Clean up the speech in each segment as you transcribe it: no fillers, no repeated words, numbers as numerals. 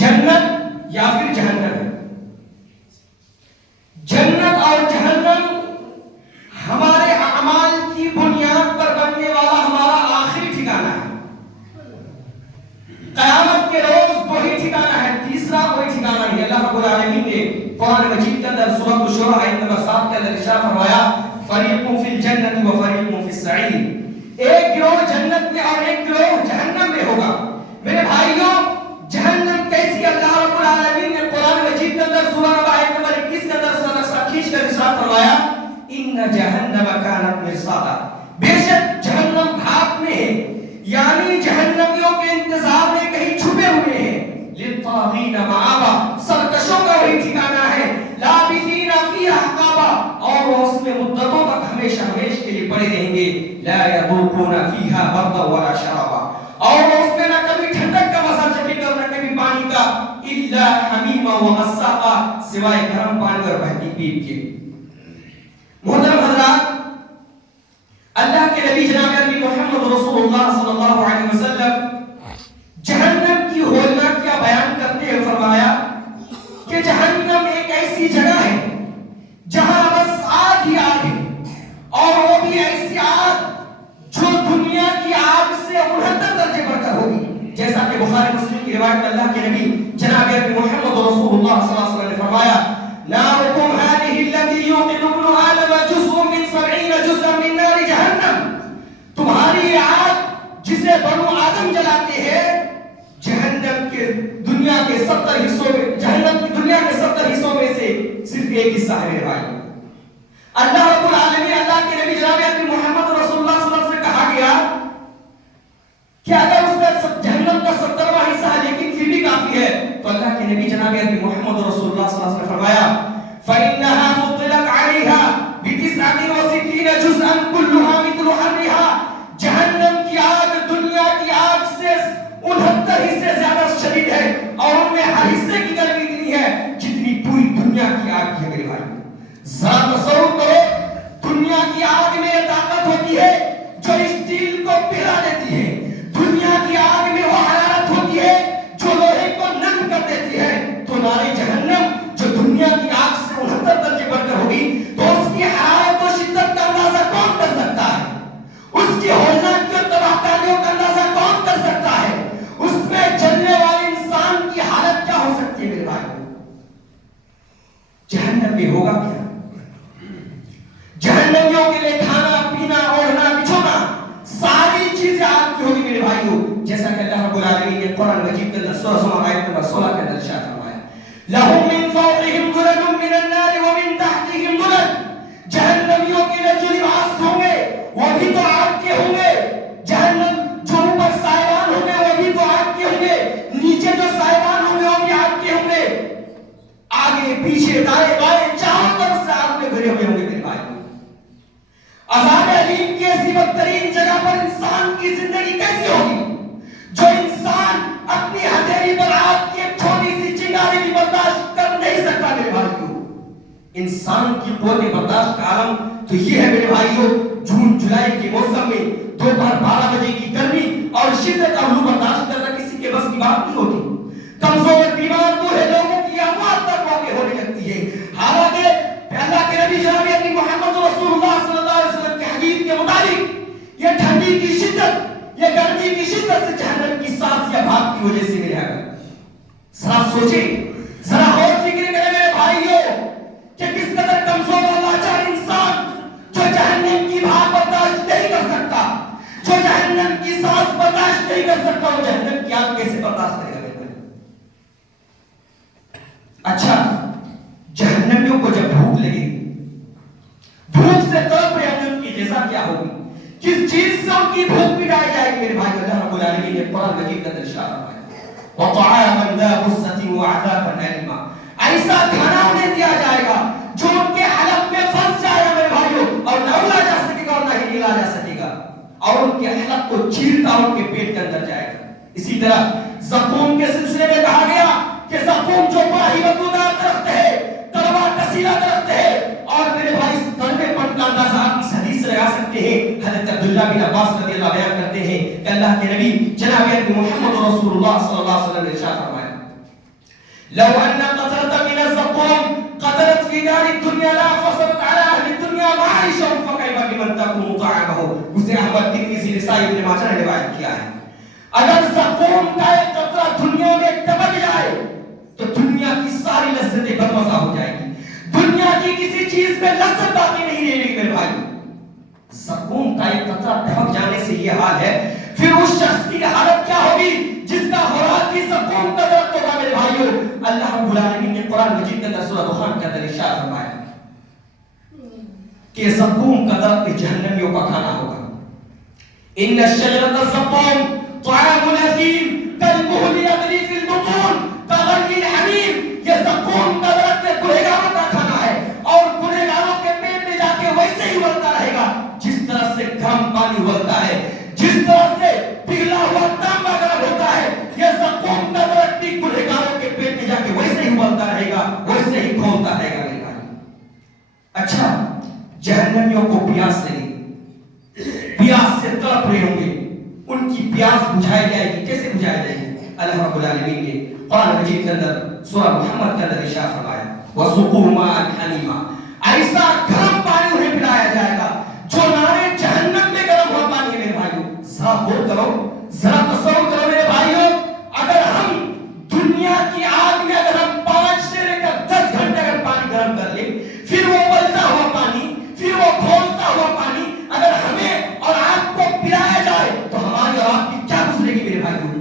جنت یا پھر جہنم ہے. جنت اور جہنم ہمارے اعمال کی بنیاد پر بننے والا ہمارا آخری ٹھکانہ ہے. قیامت کے روز وہی ٹھکانہ ہے, تیسرا کوئی ٹھکانہ نہیں. اللہ رب العالمین نے قرآن مجید کے اندر سورۃ الشورى آیت نمبر 7 کے اندر ارشاد فرمایا فریق فی الجنۃ و فریق فی السعیر. ایک گروہ جنت میں اور ایک گروہ جہنم میں ہوگا. میرے بھائیوں, جہنم کیسی, اللہ رب العالمین نے قرآن مجید کے اندر سورہ نمبر آیت نمبر 21 کے اندر نقشہ کھینچ کر ارشاد فرمایا ان جہنم کانت مرصادا. بے شک جہنم بھاپ میں ہے, یعنی جہنمیوں کے انتظار میں کہیں چھپے ہوئے ہیں. للطاغین مآبا, سرکشوں کا وہی ٹھکانہ ہے. لابثین فیہا احقابا, اور وہ اس میں مدتوں تک ہمیشہ ہمیشہ کے لیے پڑے رہیں گے. لا یذوقون فیہا بردا ولا شرابا, اور وہ اس میں نہ کبھی ٹھنڈک کا مزہ چکھیں گے اور نہ کبھی پانی کا. الا حمیما وغساقا, سوائے گرم پانی اور بہتی پیپ کے. محترم حضرات, اللہ کے نبی جناب عربی محمد رسول اللہ صلی اللہ علیہ وسلم جہنم کی ہولناک کیا بیان کرتے ہیں, فرمایا کہ جہنم ایک ایسی جگہ ہے جہاں بس آگ ہی آگ ہے, اور وہ بھی ایسی آگ جو دنیا کی آگ سے 69 درجے بڑھ کر ہوگی. جیسا کہ بخاری مسلم کی روایت میں اللہ کے نبی جناب عربی محمد رسول اللہ صلی اللہ علیہ وسلم نے فرمایا نارکم هذه التي يوقد ابن آدم جزء من 70 جزءا من نار جہنم. تمہاری آگ جسے بنو آدم جلاتے ہیں جہنم کے دنیا کے 70 حصوں میں, جہنم کی دنیا کے 70 حصوں میں سے صرف ایک حصہ ہے. میرے بھائی, اللہ رب العالمین, اللہ کے نبی جناب عربی محمد رسول اللہ صلی اللہ علیہ وسلم سے کہا گیا کہ اگر اس میں جہنم کا 70واں حصہ ہے لیکن پھر بھی کافی ہے, تو اللہ کے نبی جناب عربی محمد رسول اللہ صلی اللہ علیہ وسلم نے فرمایا فإنها فضلت عليها ب69 جزءا كلها مثل حرها. جہنم کی آگ دنیا کی آگ سے 69 حصے زیادہ شدید ہے, اور ان میں ہر حصے کی گرمی اتنی ہے جتنی پوری دنیا کی آگ کی ہے. میرے بھائی, ذرا تصور کرو, دنیا کی آگ میں یہ طاقت ہوتی ہے جو اسٹیل کو پگھلا دیتی ہے. دنیا کی آگ میں وہ حرارت ہوتی ہے جو لوہے کو نرم کر دیتی ہے. تو نار جہنم جو دنیا کی آگ سے 69 درجے بڑھ کر ہوگی, تو اس کی حرارت و شدت کا اندازہ کون کر سکتا ہے؟ اس کی ہولناکی اور تباہ کاریوں کا اندازہ کون کر سکتا ہے؟ اس میں جلنے والے انسان کی حالت کیا ہو سکتی ہے؟ میرے بھائی, جہنم میں ہوگا کیا؟ جہنمیوں کے لیے کھانا پینا اوڑھنا بچھونا ساری چیزیں آگ کی ہوگی. میرے بھائیوں, جیسا کہ اللہ رب العالمین نے قرآن مجید کے اندر سورہ آیت نمبر 16 کے اندر ارشاد فرمایا لہم من فوقہم ظلل من النار ومن تحتہم ظلل. جہنمیوں کے لیے جو لباس ہوں گے وہ بھی تو آگ کے ہوں گے. جہنم جو اوپر سائبان ہوں گے وہ بھی تو آگ کے ہوں گے, نیچے جو سائبان ہوں گے وہ بھی آگ کے ہوں گے. آگے پیچھے دائیں بائیں چاروں طرف سے آگ میں گھرے ہوئے ہوں گے. میرے بھائی, عذاب علیم کی ایسی بدترین جگہ پر انسان کی زندگی کیسی ہوگی جو انسان اپنی ہتھیلی پر آگ کی ایک چھوٹی سی چنگاری بھی برداشت کر نہیں سکتا. میرے بھائیوں, انسان کی قوت برداشت کا عالم تو یہ ہے. میرے بھائیوں, جون جولائی کے موسم میں دوپہر 12 بجے کی گرمی اور شدت اور لو برداشت کرنا کسی کے بس کی بات نہیں ہوتی. کمزور بیمار بوڑھے لوگوں کی اموات تک واقع ہونے لگتی ہے. حالانکہ اللہ کے نبی جناب عربی محمد رسول اللہ صلی اللہ علیہ وسلم کے حدیث کے مطابق یہ ٹھنڈی کی شدت, یہ گرمی کی شدت سے جہنم کی سانس یا بھاپ کی وجہ سے میرے آگے. ذرا سوچیں, ذرا اور فکر کریں میرے بھائیوں کہ کس قدر کمزور اور لاچار انسان جو جہنم کی بھاپ برداشت نہیں کر سکتا, جو جہنم کی سانس برداشت نہیں کر سکتا, وہ جہنم کی آگ کیسے برداشت کرے گا؟ اچھا, جہنمیوں کو جب بھوک لگے, بھوک سے تڑپ رہے ہیں, ان کی غذا کیا ہوگی؟ کس چیز سے ان کی بھوک مٹائی جائے گی؟ میرے بھائی, اللہ رب العالمین نے قرآن مجید کا ارشاد فرمایا وَطَعَامًا ذَا غُصَّةٍ وَعَذَابًا أَلِيمًا. ایسا کھانا انہیں دیا جائے گا جو ان کے حلق میں پھنس جائے گا. میرے بھائیوں, اور نہ اڑا جا سکے گا اور نہ ہی نگلا جا سکے گا, اور ان کے حلق کو چیرتا ان کے پیٹ کے اندر جائے گا. اسی طرح زقوم کے سلسلے میں کہا گیا کہ زقوم جو بڑا ہی بدبودار درخت ہے, تلوا کثیرہ درخت ہے, اور میرے بھائی اس تلوے پر کا اندازہ آپ اس حدیث سے لگا سکتے ہیں. حضرت عبداللہ بن عباس رضی اللہ بیان کرتے ہیں کہ اللہ کے نبی جناب محمد رسول اللہ صلی اللہ علیہ وسلم نے ارشاد فرمایا لو ان قطرة من الزقوم قطرت في دار الدنيا لا فصلت على اهل الدنيا معاشهم فكيف بمن تكون طعامه. اسے احمد ترمذی نسائی ابن ماجہ نے روایت کیا ہے اگر زقوم کا ایک قطرہ دنیا میں ٹپک جائے تو دنیا کی ساری لذتیں بدمزہ ہو جائیں گی, دنیا کی کسی چیز میں لذت باقی نہیں رہے گی میرے بھائی. زقوم کا ایک قطرہ ٹپک جانے سے یہ حال ہے, پھر اس شخص کی حالت کیا ہوگی جس کا خوراک کی زقوم کا درخت ہوگا میرے بھائیو. اللہ رب العالمین نے قرآن مجید کے اندر سورہ دخان کے اندر ارشاد فرمایا کہ زقوم کا درخت جہنمیوں کا کھانا ہوگا. ان الشجرۃ الزقوم طعام الاثیم کالمہل یغلی فی البطون کغلی الحمیم. یہ زقوم کا درخت گنہگاروں کا کھانا ہے اور گنہگاروں کے پیٹ میں جا کے ویسے ہی ابلتا رہے گا جس طرح سے گرم پانی ابلتا ہے, جس طرح سے پگھلا ہوا تانبا گرم ہوتا ہے. یہ زقوم کا درخت بھی گنہگاروں کے پیٹ میں جا کے ویسے ہی ابلتا رہے گا, ویسے ہی کھولتا رہے گا میرے بھائی. اچھا, جہنمیوں کو پیاس لگے, پیاس سے تڑپ رہے ہوں گے, ان کی پیاس بجھائی جائے گی. کیسے بجھائی جائے گی؟ اللہ رب العالمین نے قرآن مجید کے اندر سورہ محمد کے اندر ارشاد فرمایا وَسُقُوا مَاءً حَمِيمًا. ایسا گرم پانی انہیں پلایا جائے گا جو نارے جہنم میں گرم ہوا پانی ہے میرے بھائیو. ذرا غور کرو, ذرا تصور کرو میرے بھائیو, اگر ہم دنیا کی آگ میں اگر ہم 5 سے لے کر 10 گھنٹے اگر پانی گرم کر لیں, پھر وہ ابلتا ہوا پانی, پھر وہ کھولتا ہوا پانی اگر ہمیں اور آپ کو پلایا جائے تو ہماری اور آپ کی کیا گزرے گی میرے بھائیو؟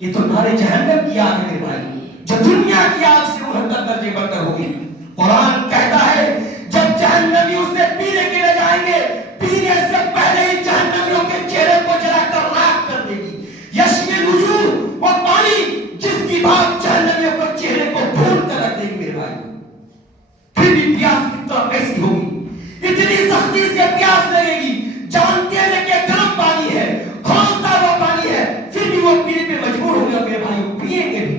یہ تو نارے جہنم کی آگ ہے میرے بھائی, جو دنیا کی آگ سے 69 درجے بڑھ کر ہوگی. قرآن کہتا ہے جب جہنمی اسے پینے کے لیے جائیں گے, پینے سے پہلے ہی جہنمیوں کے چہرے کو جلا کر راکھ کر دے گی. یشمی الوجوہ, وہ پانی جس کی بات جہنمیوں کو چہرے کو بھون کر رکھ دے گی میرے بھائی. پھر بھی پیاس کتنا کیسی ہوگی, اتنی سختی سے پیاس لگے گی, جانتے ہیں کہ گرم پانی ہے, کھولتا ہوا پانی ہے, پھر بھی وہ پینے پہ مجبور ہو گیا میرے بھائی, پیئیں گے بھی.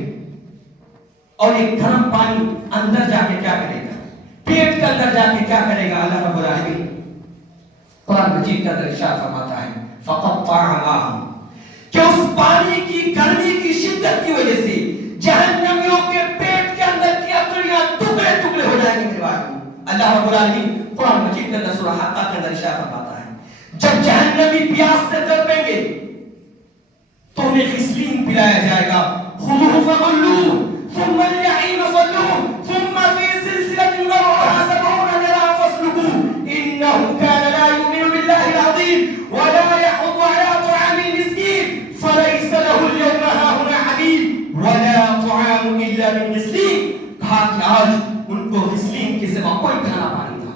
اور ایک گرم پانی اندر جا کے کیا کرے گا, پیٹ کے اندر جا کے کیا کرے گا؟ اللہ رب العالمین قرآن مجید کے اندر ارشاد فرماتا ہے فَقَطَّعَ مَاءَهُمْ, کہ اس پانی کی گرمی کی شدت کی وجہ سے جہنمیوں کے پیٹ کے اندر کی اتریاں ٹکڑے ٹکڑے ہو جائیں گے میرے بھائی. اللہ رب العالمین قرآن مجید کے اندر سورہ حقہ کے اندر ارشاد فرماتا ہے جب جہنمی پیاس سے تڑپیں گے تو انہیں غسلین پلایا جائے گا. خُذُوهُ فَغُلُّوهُ ثم الجحيم صلوه ثم في سلسلة ذرعها 70 ذراعا فاسلكوه إنه كان لا يؤمن بالله العظيم ولا يحض على طعام المسكين فليس له اليوم هاهنا حميم ولا طعام إلا من غسلين. کہا کہ آج ان کو غسلین کے سوا کوئی کھانا پانی تھا,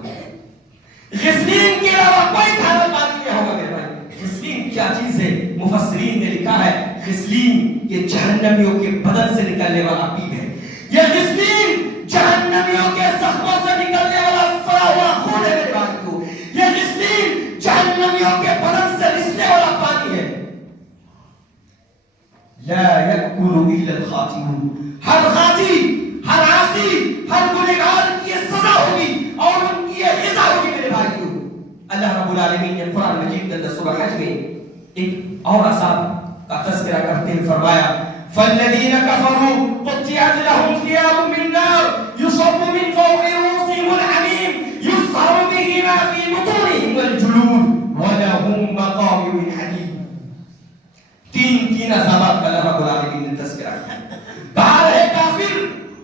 غسلین کے علاوہ کوئی کھانا پانی نہیں ہوگا میرے بھائی. غسلین کیا چیز ہے؟ مفسرین نے لکھا ہے غسلین یہ جہنمیوں کے بدن سے نکلنے والا پیپ ہے. یہ غسلین جہنمیوں کے زخموں سے نکلنے والا سڑا ہوا خون ہے میرے بھائی کو. یہ غسلین جہنمیوں کے بدن سے رسنے والا پانی ہے. لا يأكل إلا الخاطئون, ہر خاطی, ہر عاصی, ہر گنہگار کی یہ سزا ہوگی اور ان کی یہ غذا ہوگی میرے بھائی کو. اللہ رب العالمین نے قرآن مجید کے اندر سورہ حج میں ایک اور عذاب کا تذکرہ کرتے ہوئے فرمایا فالذین کفروا قطعت لهم ثياب من نار يصب من فوق رؤوسهم الحمیم يصهر به ما في بطونهم والجلود ولهم مقامع من حدید. تین عذابات کا اللہ رب العالمین نے تذکرہ کیا. کہا ہے کافر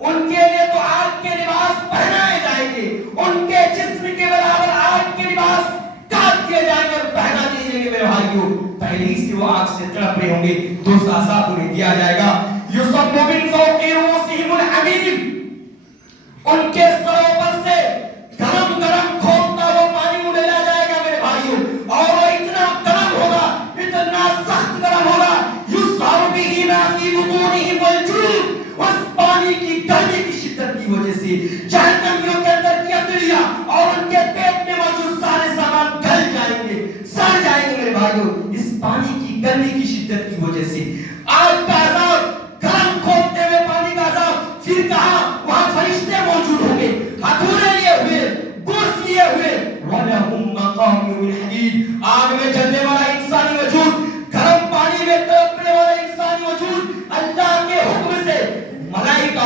ان کے لیے تو آگ کے لباس پہنائے جائیں گے, ان کے جسم کے برابر آگ کے لباس کاٹ کیے جائیں گے اور پہنا دیے جائیں گے میرے بھائیوں. پہلے ہی سے وہ آگ سے تڑپ رہے ہوں گے, دوسرا عذاب انہیں دیا جائے گا یصب من فوق رؤوسهم الحمیم, ان کے سروں پر سے گرم گرم کھولتا ہوا پانی ڈالا جائے گا میرے بھائیوں, اور وہ اتنا گرم ہوگا, اتنا سخت گرم ہوگا یصهر به ما في بطونهم والجلود. اس پانی کی گرمی کی شدت کی وجہ سے جہنمیوں کے اندر کی اتریاں اور ان کے پیٹ میں موجود سارے سامان گل جائیں گے, سڑ جائیں گے میرے بھائیوں. اس پانی کی گرمی کی شدت کی وجہ سے آگ کا عذاب, گرم کھولتے ہوئے پانی کا عذاب. پھر کہا وہاں فرشتے موجود ہوں گے, ہتھوڑے لیے ہوئے, گرز لیے ہوئے. وَلَهُمْ مَقَامِعُ مِنْ حَدِيدٍ, آگ میں جلنے والا انسانی وجود, گرم پانی میں تڑپنے والا انسانی وجود اللہ کے حکم سے ملائکہ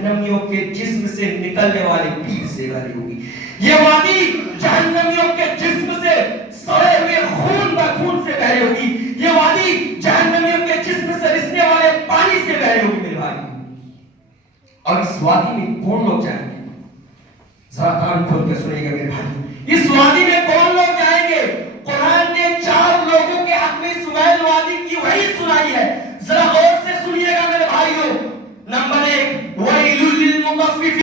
جہنمیوں کے جسم سے نکلنے والے پیپ سے بھری ہوگی. یہ وادی جہنمیوں کے جسم سے سڑے ہوئے خون بخون سے بہرے ہوگی. یہ وادی جہنمیوں کے جسم سے رسنے والے پانی سے بہرے ہوگی میرے بھائی. اور اس وادی میں کون لوگ جائیں گے؟ ذرا کان کھول کے سنیے گا میرے بھائی. اس وادی میں کون لوگ جائیں گے؟ قرآن نے